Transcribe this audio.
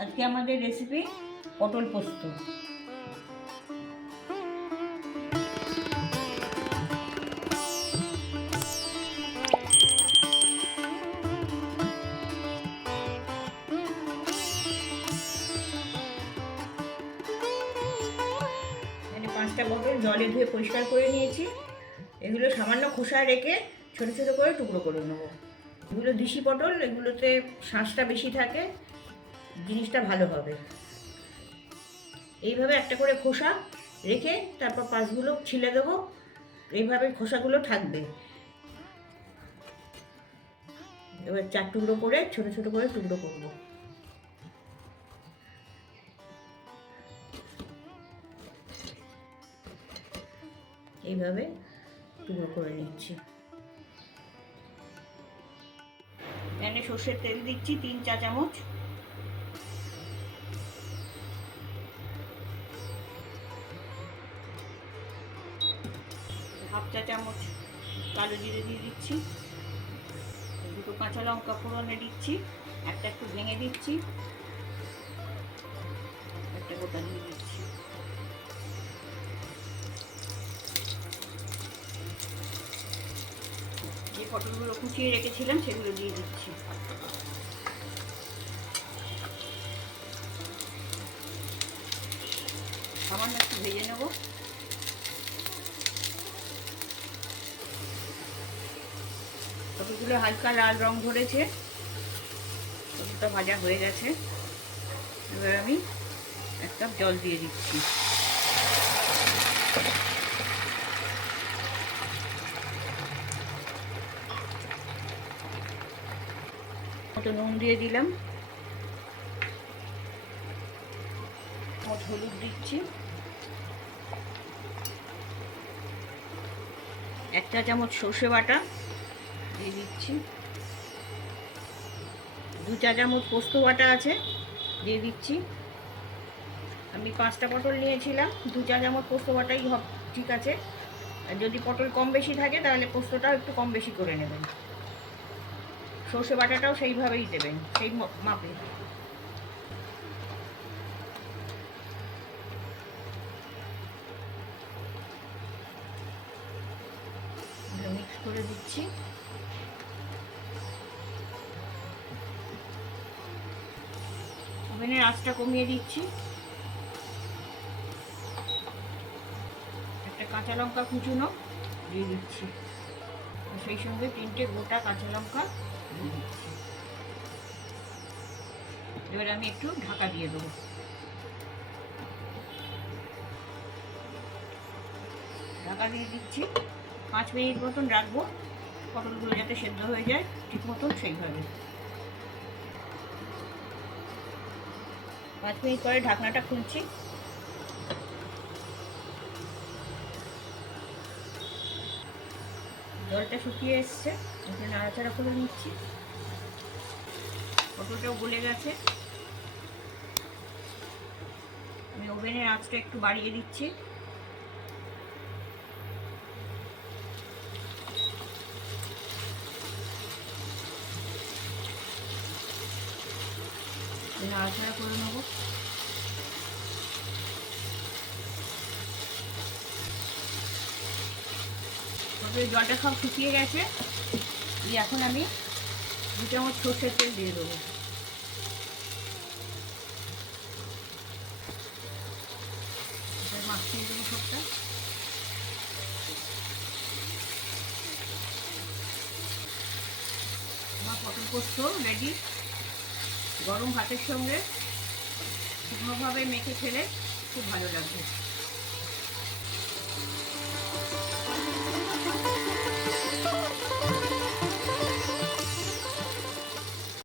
আজকে আমাদের রেসিপি পটল পোস্ত। এখানে 5টা পটল জলে ধুয়ে পরিষ্কার করে নিয়েছি। এগুলো সামান্য খোসা রেখে ছোট ছোট করে টুকরো করে নেবো। এগুলো দেশি পটল, এগুলোতে শাঁসটা বেশি থাকে, জিনিসটা ভালো হবে। এইভাবে একটা করে খোসা রেখে তারপর পাশগুলো ছিলে দেবো। এইভাবে খোসাগুলো থাকবে। এবার 4 টুকরো করে ছোট ছোট করে টুকরো করবো। এইভাবে টুকরো করে নিচ্ছি। প্যানে সর্ষের তেল দিচ্ছি 3 চা চামচ। হাফ চা চামচ কালো জিরে দিয়ে দিচ্ছি। 2 কাঁচা লঙ্কা ফোড়নে দিচ্ছি। একটা একটু ভেঙে দিচ্ছি, একটা গোটা দিয়ে দিচ্ছি। যে পটলগুলো কুচিয়ে রেখেছিলাম সেগুলো দিয়ে দিচ্ছি। সামান্য একটু ভেজে নেব। পটলগুলো হালকা লাল রং ধরেছে, পটলটা ভাজা হয়ে গেছে। এবার আমি 1 কাপ জল দিয়ে দিচ্ছি। মতো নুন দিয়ে দিলাম, হলুদ দিচ্ছি, 1 চা চামচ সর্ষে বাটা দিয়ে দিচ্ছি। 2 চা চামচ পোস্ত বাটা আছে, দিয়ে দিচ্ছি। আমি 5টা পটল নিয়েছিলাম, 2 চা চামচ পোস্ত বাটাই ঠিক আছে। আর যদি পটল কম বেশি থাকে তাহলে পোস্তটাও একটু কম বেশি করে নেবেন। সর্ষে বাটাটাও সেইভাবেই দেবেন, সেই মাপে। মিক্স করে দিচ্ছি। ওভেনের আঁচটা কমিয়ে দিচ্ছি। একটা কাঁচা লঙ্কা কুচুনো দিয়ে দিচ্ছি, সেই সঙ্গে 3টে গোটা কাঁচা লঙ্কা দিয়ে দিচ্ছি। এবার আমি একটু ঢাকা দিয়ে দেবো। ঢাকা দিয়ে দিচ্ছি। 5 মিনিট মতন রাখবো, পটলগুলো যাতে সেদ্ধ হয়ে যায় ঠিক মতন সেইভাবে। 5 মিনিট পরে ঢাকনাটা খুলছি। জলটা শুকিয়ে এসছে, একটু নাড়াচাড়া করে নিচ্ছি। পটলটাও গলে গেছে। আমি ওভেনের আঁচটা একটু বাড়িয়ে দিচ্ছি। নাড়াচাড়া করে নেব। পটলের জলটা সব শুকিয়ে গেছে। এখন আমি 2 চামচ সর্ষের তেল দিয়ে দেবো। মাখিয়ে দেবো সবটা। আমার পটল পোস্ত রেডি। গরম ভাতের সঙ্গে শুকনোভাবে মেখে খেলে খুব ভালো লাগবে।